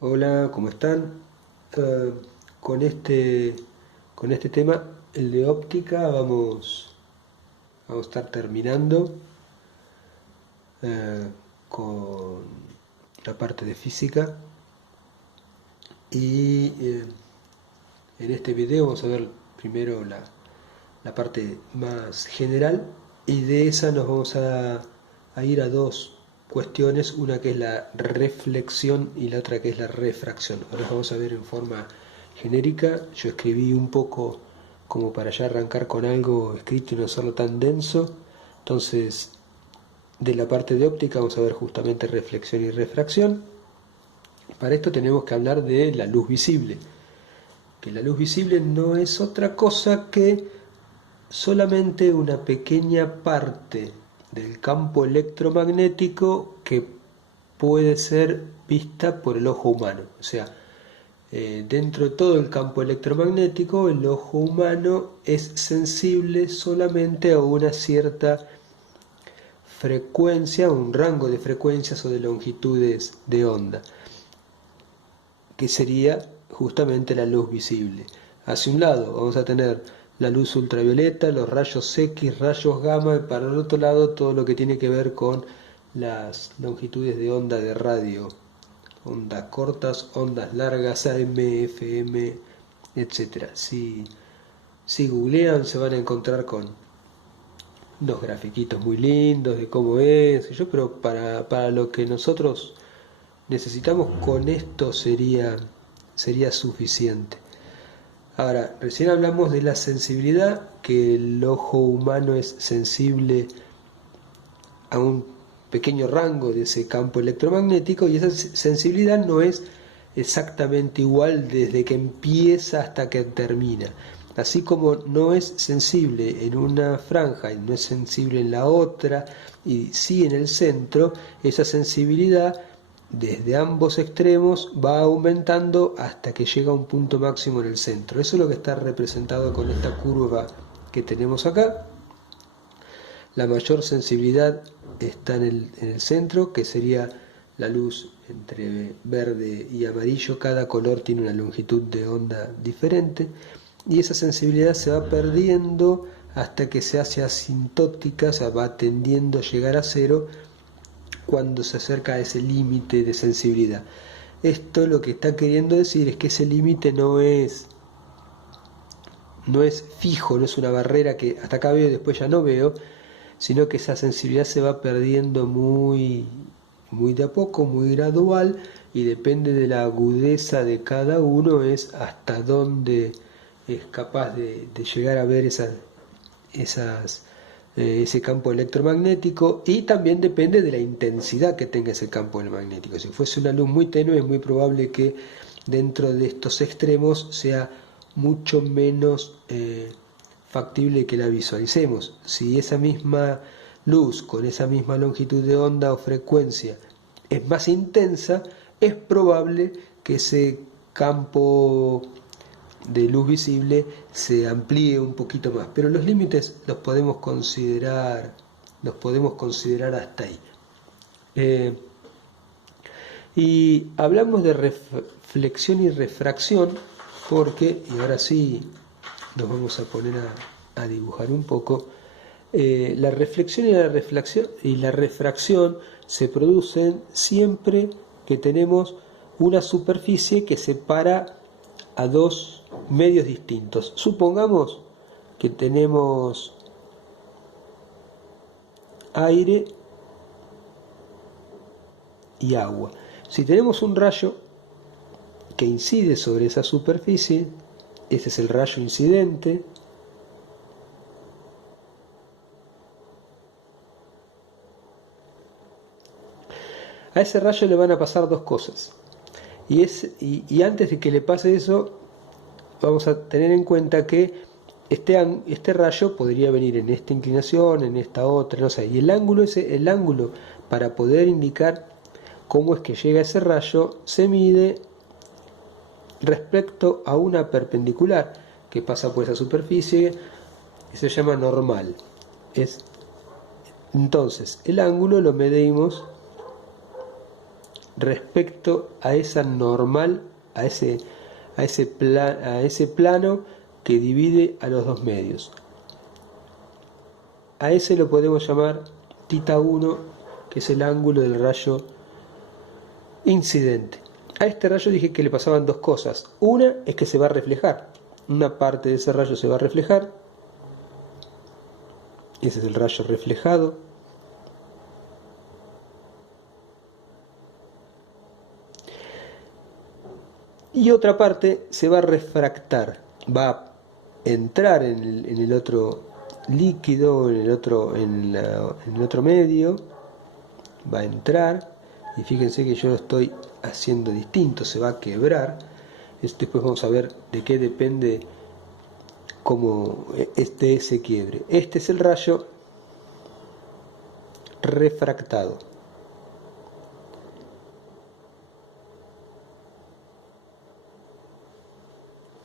Hola, ¿cómo están? Eh, con este, con este tema, el de óptica, vamos a estar terminando eh, con la parte de física y en este video vamos a ver primero la parte más general y de esa nos vamos a ir a dos cuestiones, una que es la reflexión y la otra que es la refracción. Ahora las vamos a ver en forma genérica. Yo escribí un poco como para ya arrancar con algo escrito y no hacerlo tan denso. Entonces, de la parte de óptica vamos a ver justamente reflexión y refracción. Para esto tenemos que hablar de la luz visible, que la luz visible no es otra cosa que solamente una pequeña parte del campo electromagnético que puede ser vista por el ojo humano. O sea, dentro de todo el campo electromagnético, el ojo humano es sensible solamente a una cierta frecuencia, un rango de frecuencias o de longitudes de onda, que sería justamente la luz visible. Hacia un lado vamos a tener la luz ultravioleta, los rayos X, rayos gamma, y para el otro lado todo lo que tiene que ver con las longitudes de onda de radio, ondas cortas, ondas largas, AM, FM, etcétera. Si googlean se van a encontrar con unos grafiquitos muy lindos de cómo es, pero para lo que nosotros necesitamos con esto sería suficiente. Ahora, recién hablamos de la sensibilidad, que el ojo humano es sensible a un pequeño rango de ese campo electromagnético y esa sensibilidad no es exactamente igual desde que empieza hasta que termina. Así como no es sensible en una franja y no es sensible en la otra, y sí en el centro, esa sensibilidad desde ambos extremos va aumentando hasta que llega a un punto máximo en el centro. Eso es lo que está representado con esta curva que tenemos acá. La mayor sensibilidad está en el centro, que sería la luz entre verde y amarillo. Cada color tiene una longitud de onda diferente y esa sensibilidad se va perdiendo hasta que se hace asintótica, o sea, va tendiendo a llegar a cero cuando se acerca a ese límite de sensibilidad. Esto lo que está queriendo decir es que ese límite no es fijo, no es una barrera que hasta acá veo y después ya no veo, sino que esa sensibilidad se va perdiendo muy de a poco, muy gradual, y depende de la agudeza de cada uno es hasta dónde es capaz de llegar a ver ese campo electromagnético, y también depende de la intensidad que tenga ese campo electromagnético. Si fuese una luz muy tenue, es muy probable que dentro de estos extremos sea mucho menos factible que la visualicemos. Si esa misma luz con esa misma longitud de onda o frecuencia es más intensa, es probable que ese campo de luz visible se amplíe un poquito más, pero los límites los podemos considerar hasta ahí. Eh, y hablamos de reflexión y refracción porque, y ahora sí nos vamos a poner a dibujar un poco, la reflexión y la refracción se producen siempre que tenemos una superficie que separa a dos medios distintos. Supongamos que tenemos aire y agua. Si tenemos un rayo que incide sobre esa superficie, ese es el rayo incidente. A ese rayo le van a pasar dos cosas. Y antes de que le pase eso, vamos a tener en cuenta que este rayo podría venir en esta inclinación, en esta otra, no sé. Y el ángulo para poder indicar cómo es que llega ese rayo se mide respecto a una perpendicular que pasa por esa superficie, que se llama normal. Entonces, el ángulo lo medimos respecto a esa normal, a ese plano que divide a los dos medios. A ese lo podemos llamar θ1, que es el ángulo del rayo incidente. A este rayo dije que le pasaban dos cosas. Una es que se va a reflejar. Una parte de ese rayo se va a reflejar. Ese es el rayo reflejado. Y otra parte se va a refractar. Va a entrar en el otro líquido, en el otro medio. Va a entrar. Y fíjense que yo lo estoy haciendo distinto, se va a quebrar. Después vamos a ver de qué depende cómo ese quiebre. Este es el rayo refractado.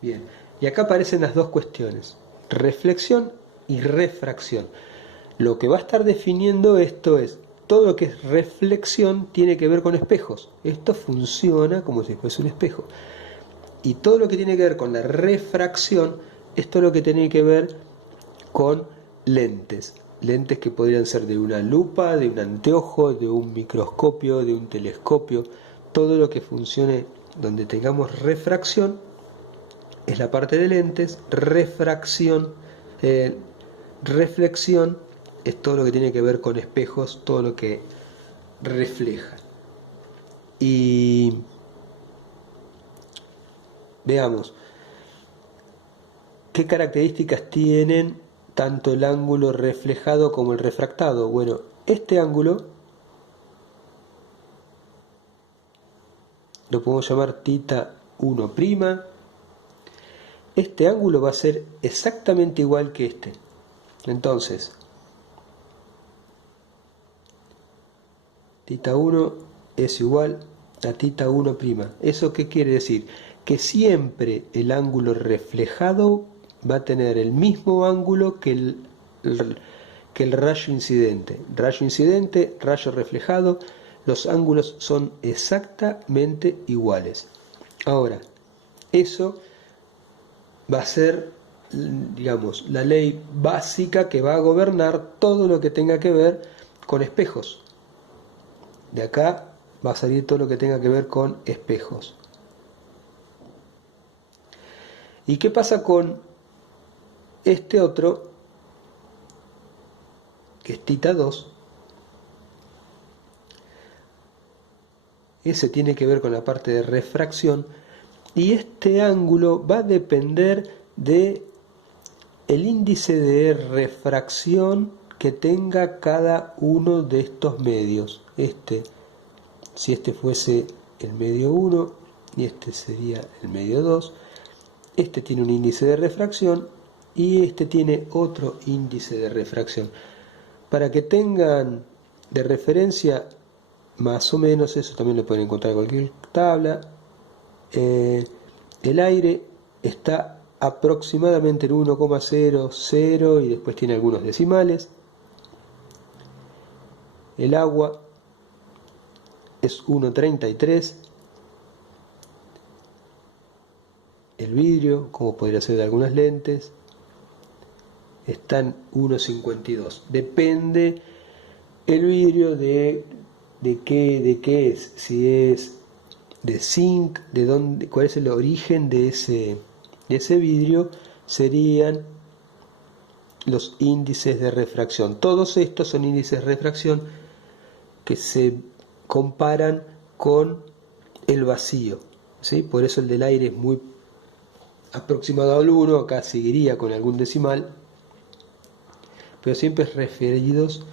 Bien, y acá aparecen las dos cuestiones, reflexión y refracción. Lo que va a estar definiendo esto es, todo lo que es reflexión tiene que ver con espejos. Esto funciona como si fuese un espejo. Y todo lo que tiene que ver con la refracción, esto es lo que tiene que ver con lentes. Lentes que podrían ser de una lupa, de un anteojo, de un microscopio, de un telescopio. Todo lo que funcione donde tengamos refracción es la parte de lentes. Reflexión es todo lo que tiene que ver con espejos, todo lo que refleja. Y veamos, ¿qué características tienen tanto el ángulo reflejado como el refractado? Bueno, este ángulo lo podemos llamar θ1'. Este ángulo va a ser exactamente igual que este. Entonces, θ1 es igual a θ1'. ¿Eso qué quiere decir? Que siempre el ángulo reflejado va a tener el mismo ángulo que el rayo incidente. Rayo incidente, rayo reflejado, los ángulos son exactamente iguales. Ahora, eso va a ser, digamos, la ley básica que va a gobernar todo lo que tenga que ver con espejos. De acá va a salir todo lo que tenga que ver con espejos. ¿Y qué pasa con este otro, que es θ2? Ese tiene que ver con la parte de refracción. Y este ángulo va a depender de el índice de refracción que tenga cada uno de estos medios. Si este fuese el medio 1 y este sería el medio 2, este tiene un índice de refracción y este tiene otro índice de refracción. Para que tengan de referencia más o menos, eso también lo pueden encontrar en cualquier tabla, el aire está aproximadamente en 1,00 y después tiene algunos decimales. El agua es 1,33. El vidrio, como podría ser de algunas lentes, está en 1,52. Depende el vidrio de qué es, si es de zinc, cuál es el origen de ese vidrio, serían los índices de refracción. Todos estos son índices de refracción que se comparan con el vacío, ¿sí? Por eso el del aire es muy aproximado al 1, acá seguiría con algún decimal, pero siempre es referidos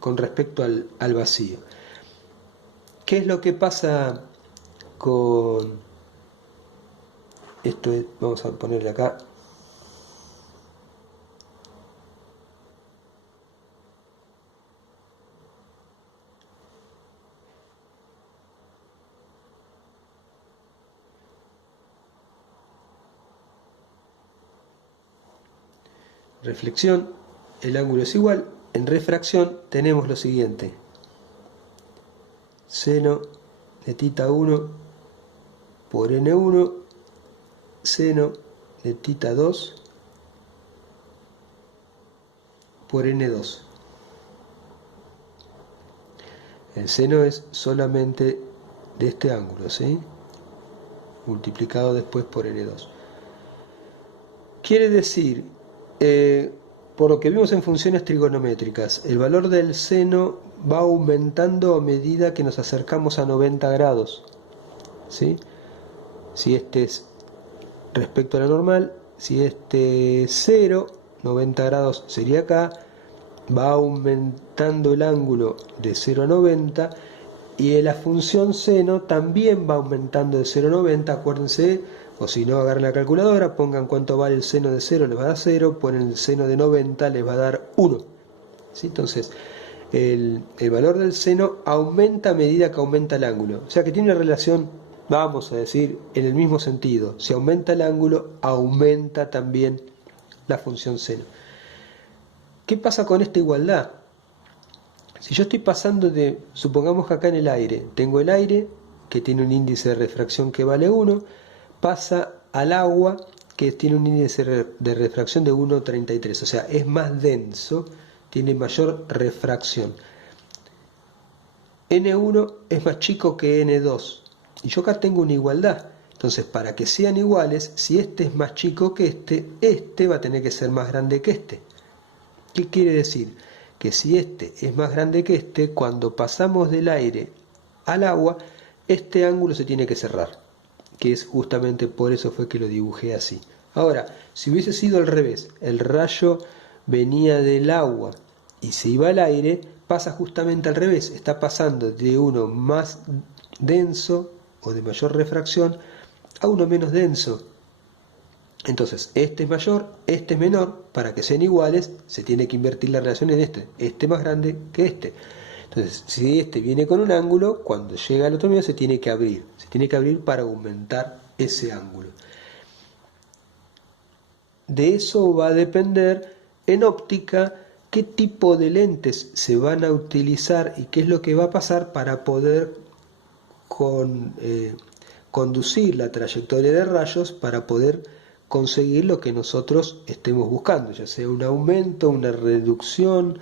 con respecto al vacío. ¿Qué es lo que pasa con esto? Vamos a ponerle acá. Reflexión, el ángulo es igual. En refracción tenemos lo siguiente. seno de tita 1 por n1, seno de tita 2 por n2. El seno es solamente de este ángulo, ¿sí? Multiplicado después por n2. Quiere decir, por lo que vimos en funciones trigonométricas, el valor del seno va aumentando a medida que nos acercamos a 90 grados, ¿sí? Si este es respecto a la normal, si este es 0, 90 grados sería acá, va aumentando el ángulo de 0 a 90 y la función seno también va aumentando de 0 a 90, acuérdense, o si no agarran la calculadora, pongan cuánto vale el seno de 0, les va a dar 0, ponen el seno de 90, les va a dar 1. ¿Sí? Entonces, el valor del seno aumenta a medida que aumenta el ángulo, o sea que tiene una relación, vamos a decir, en el mismo sentido. Si aumenta el ángulo, aumenta también la función seno. ¿Qué pasa con esta igualdad? Si yo estoy pasando de, supongamos que acá en el aire, tengo el aire que tiene un índice de refracción que vale 1, pasa al agua que tiene un índice de refracción de 1,33, o sea, es más denso, tiene mayor refracción. N1 es más chico que N2, y yo acá tengo una igualdad. Entonces, para que sean iguales, si este es más chico que este va a tener que ser más grande que este. ¿Qué quiere decir? Que si este es más grande que este, cuando pasamos del aire al agua, este ángulo se tiene que cerrar, que es justamente por eso fue que lo dibujé así. Ahora, si hubiese sido al revés, el rayo venía del agua y se iba al aire, pasa justamente al revés, está pasando de uno más denso o de mayor refracción a uno menos denso. Entonces, este es mayor, este es menor, para que sean iguales, se tiene que invertir la relación en este más grande que este. Entonces, si este viene con un ángulo, cuando llega al otro medio se tiene que abrir para aumentar ese ángulo. De eso va a depender en óptica qué tipo de lentes se van a utilizar y qué es lo que va a pasar para poder conducir la trayectoria de rayos para poder conseguir lo que nosotros estemos buscando, ya sea un aumento, una reducción,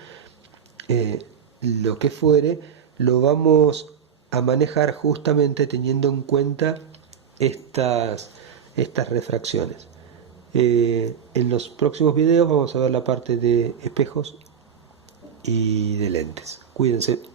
lo que fuere, lo vamos a manejar justamente teniendo en cuenta estas refracciones. En los próximos videos vamos a ver la parte de espejos y de lentes. Cuídense.